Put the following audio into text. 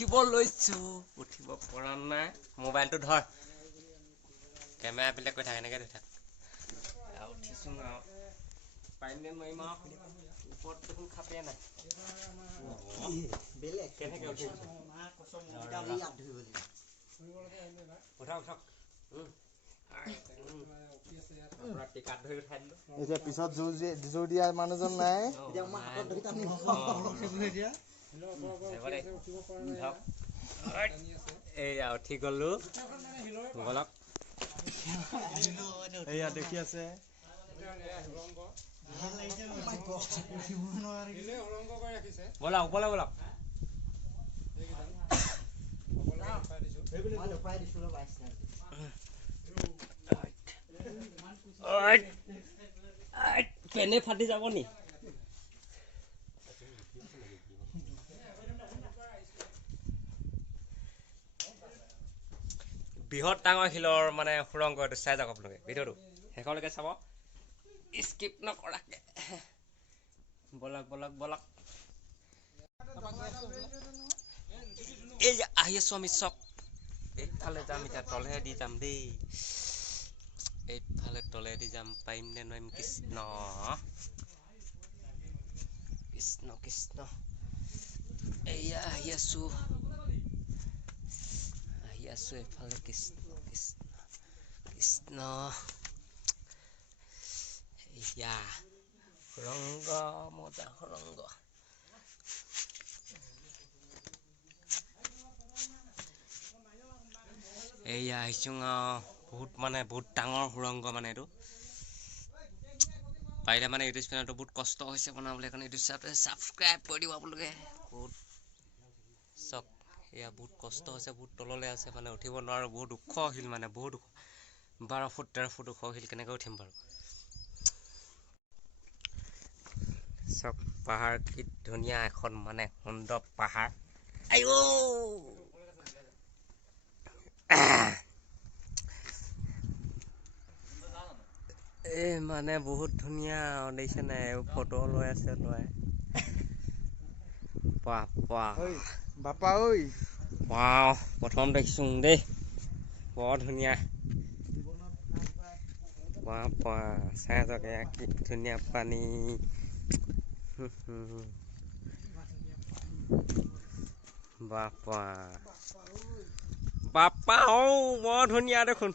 উঠিব লৈছো উঠিব পৰা নাই মোবাইলটো ধৰ কেমেৰা বিলাক কৈ থাক এনেকৈ ধৰি থাক উঠিছো আৰু পাৰিম নে নোৱাৰিম আৰু ওপৰত দেখোন খাপে নাই কেনেকৈ উঠিছো টিকাত ধৰি উঠাই দিলো এতিয়া পিছত জোৰ দিয়া মানুহজন নাই এইয়া উঠি গলো বলক এয়া দেখি আছে বলা ওপৰলৈ বলক পেনে ফাটি যাব নি বৃহৎ ডাঙৰ শিলৰ মানে সুৰংগ এইটো চাই যাওক আপোনালোকে ভিডিঅ'টো শেষলৈকে চাব স্কিপ নকৰাকে বলক বলক বলক এই আহি আছো আমি চক এইফালে যাম এতিয়া তলেদি যাম দেই এইফালে তলেদি যাম পাৰিম নে নোৱাৰিম কৃষ্ণ কৃষ্ণ কৃষ্ণ এইয়া আহি আছো এইফালে কৃষ্ণ কৃষ্ণ কৃষ্ণ এয়া সুৰংগ মজা সুৰংগ এইয়া আহিছো বহুত ডাঙৰ সুৰংগ মানে এইটো পাৰিলে মানে ইউটিউব চেনেলটো বহুত কষ্ট হৈছে বনাবলৈ কাৰণে ইউটিউব চেনেলটো ছাবস্ক্ৰাইব কৰি দিব আপোনালোকে বহুত চক এয়া বহুত কষ্ট হৈছে বহুত তললৈ আছে মানে উঠিব নোৱাৰো বহুত ওখ শিল মানে বহুত ওখ 12 ফুট 13 ফুট ওখ শিল কেনেকৈ উঠিম বাৰু চক পাহাৰ কি ধুনীয়া এখন মানে সুন্দৰ পাহাৰ আইও এই মানে বহুত ধুনীয়া দেখিছে নাই ফটো লৈ আছে লয় বাপা ঐ প্ৰথম দেখিছো দেই বৰ ধুনীয়া চাই যাওক কি ধুনীয়া পানী বাপা বৰ ধুনীয়া দেখোন